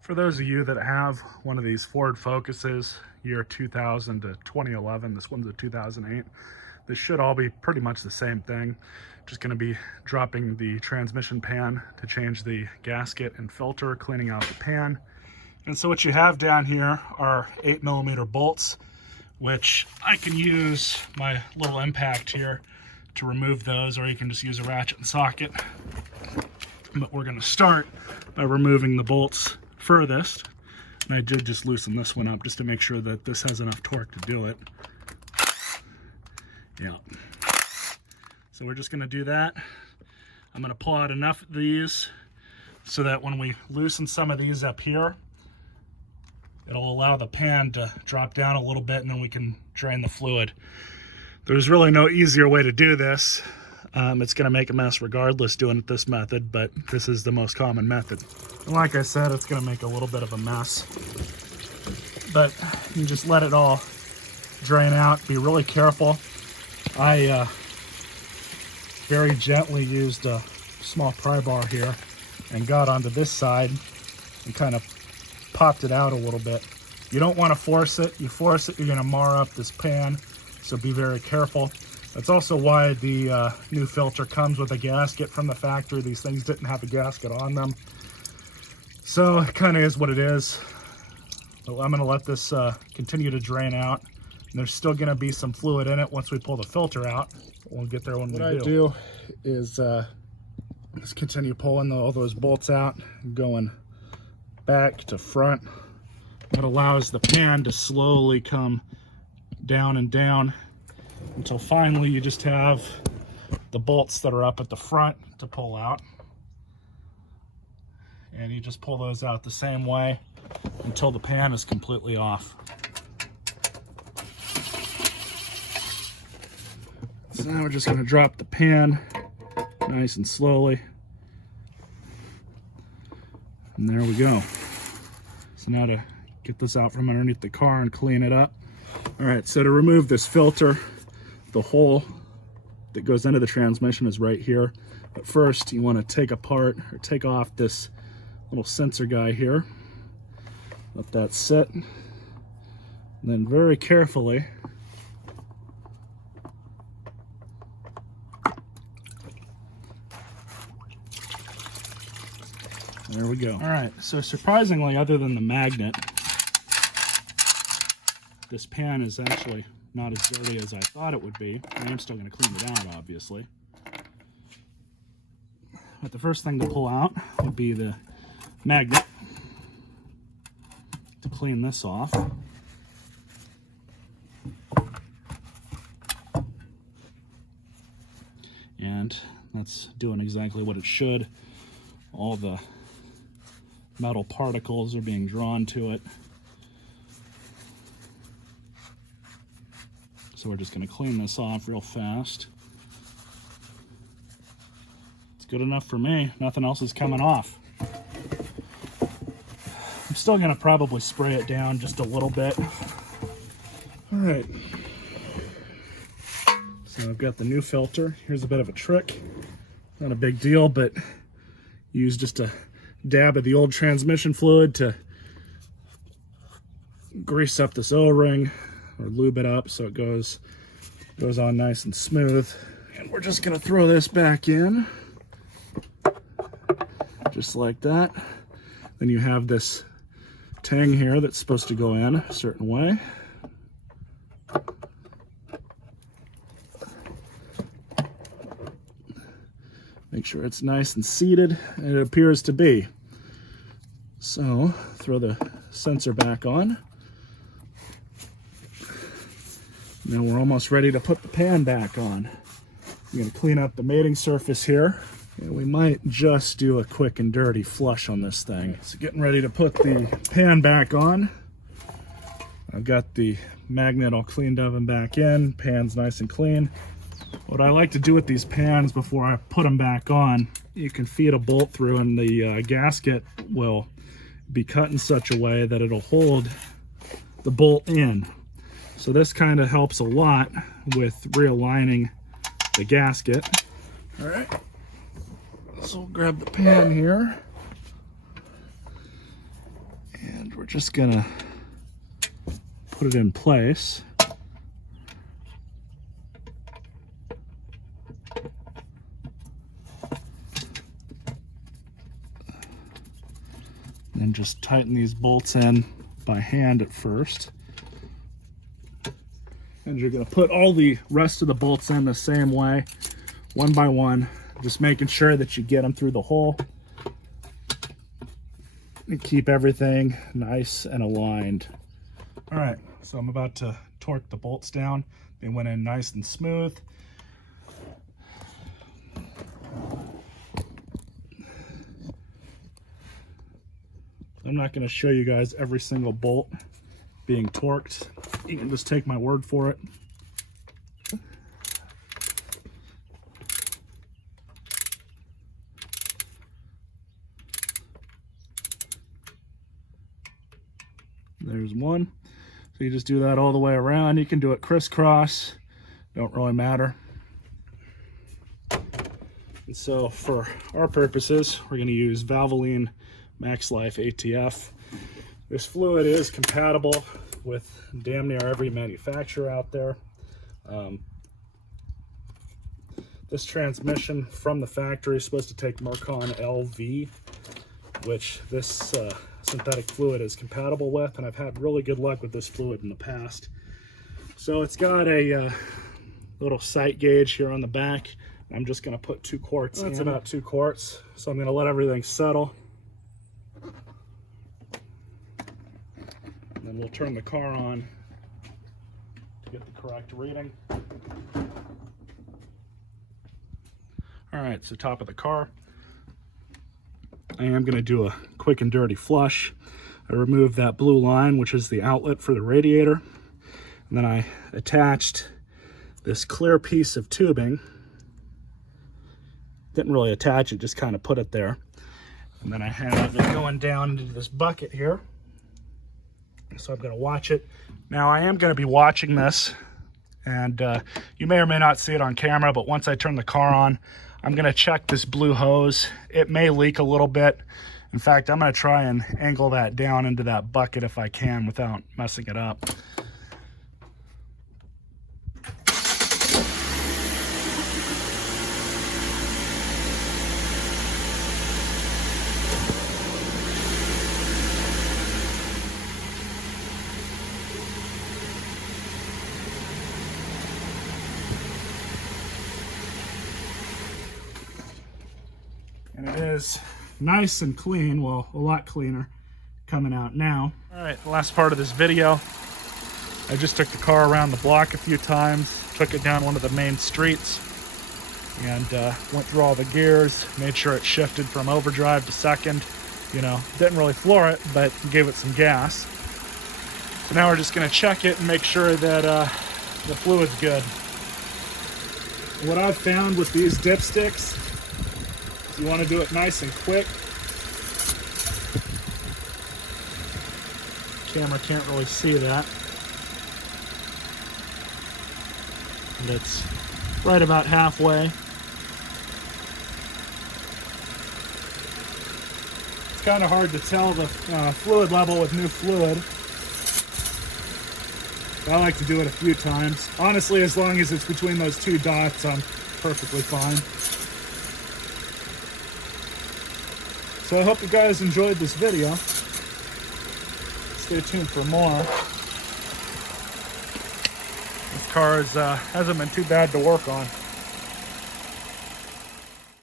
For those of you that have one of these Ford Focuses, year 2000 to 2011, this one's a 2008, this should all be pretty much the same thing. Just going to be dropping the transmission pan to change the gasket and filter, cleaning out the pan. And so what you have down here are 8mm bolts, which I can use my little impact here to remove those, or you can just use a ratchet and socket. But we're going to start by removing the bolts furthest. And I did just loosen this one up just to make sure that this has enough torque to do it. Yeah. So we're just going to do that. I'm going to pull out enough of these so that when we loosen some of these up here, it'll allow the pan to drop down a little bit, and then we can drain the fluid. There's really no easier way to do this. It's going to make a mess regardless doing it this method, but this is the most common method. And like I said, it's going to make a little bit of a mess, but you just let it all drain out. Be really careful. I very gently used a small pry bar here and got onto this side and kind of popped it out a little bit. You don't want to force it. You force it, you're going to mar up this pan, so be very careful. That's also why the new filter comes with a gasket from the factory. These things didn't have a gasket on them. So it kind of is what it is. But I'm going to let this continue to drain out. And there's still going to be some fluid in it once we pull the filter out. We'll get there when we do. What I do is just continue pulling all those bolts out, going back to front. That allows the pan to slowly come down and down until finally you just have the bolts that are up at the front to pull out. And you just pull those out the same way until the pan is completely off. So now we're just going to drop the pan nice and slowly. And there we go. So now to get this out from underneath the car and clean it up. All right, so to remove this filter, the hole that goes into the transmission is right here. But first you want to take apart or take off this little sensor guy here. Let that sit. And then very carefully there we go. All right, so surprisingly, other than the magnet, this pan is actually not as dirty as I thought it would be. I am still going to clean it out, obviously. But the first thing to pull out would be the magnet to clean this off. And that's doing exactly what it should. All the metal particles are being drawn to it. So we're just going to clean this off real fast. It's good enough for me. Nothing else is coming off. I'm still going to probably spray it down just a little bit. All right. So I've got the new filter. Here's a bit of a trick. Not a big deal, but use just a dab of the old transmission fluid to grease up this O-ring or lube it up so it goes on nice and smooth. And we're just going to throw this back in just like that. Then you have this tang here that's supposed to go in a certain way. Make sure it's nice and seated, and it appears to be. So throw the sensor back on. Now we're almost ready to put the pan back on. I'm going to clean up the mating surface here. And we might just do a quick and dirty flush on this thing. So getting ready to put the pan back on. I've got the magnet all cleaned up and back in. Pan's nice and clean. What I like to do with these pans before I put them back on, you can feed a bolt through and the gasket will be cut in such a way that it'll hold the bolt in. So this kind of helps a lot with realigning the gasket. All right, so we'll grab the pan here. And we're just gonna put it in place. And just tighten these bolts in by hand at first. And you're gonna put all the rest of the bolts in the same way, one by one, just making sure that you get them through the hole and keep everything nice and aligned. All right, so I'm about to torque the bolts down. They went in nice and smooth. I'm not going to show you guys every single bolt being torqued. You can just take my word for it. There's one. So you just do that all the way around. You can do it crisscross. Don't really matter. And so for our purposes, we're going to use Valvoline MaxLife ATF. This fluid is compatible with damn near every manufacturer out there. This transmission from the factory is supposed to take Mercon LV, which this synthetic fluid is compatible with, and I've had really good luck with this fluid in the past. So it's got a little sight gauge here on the back. I'm just going to put 2 quarts in. That's about 2 quarts, so I'm going to let everything settle. And then we'll turn the car on to get the correct reading. All right, so top of the car. I am going to do a quick and dirty flush. I removed that blue line, which is the outlet for the radiator. And then I attached this clear piece of tubing. Didn't really attach it, just kind of put it there. And then I have it going down into this bucket here. So I'm going to watch it. Now I am going to be watching this, and you may or may not see it on camera, but once I turn the car on, I'm going to check this blue hose. It may leak a little bit. In fact, I'm going to try and angle that down into that bucket if I can without messing it up. And it is nice and clean, well, a lot cleaner coming out now. All right, the last part of this video, I just took the car around the block a few times, took it down one of the main streets, and went through all the gears, made sure it shifted from overdrive to second. You know, didn't really floor it, but gave it some gas. So now we're just gonna check it and make sure that the fluid's good. What I've found with these dipsticks, you want to do it nice and quick. Camera can't really see that. And it's right about halfway. It's kind of hard to tell the fluid level with new fluid. I like to do it a few times. Honestly, as long as it's between those 2 dots, I'm perfectly fine. So I hope you guys enjoyed this video. Stay tuned for more. This car hasn't been too bad to work on.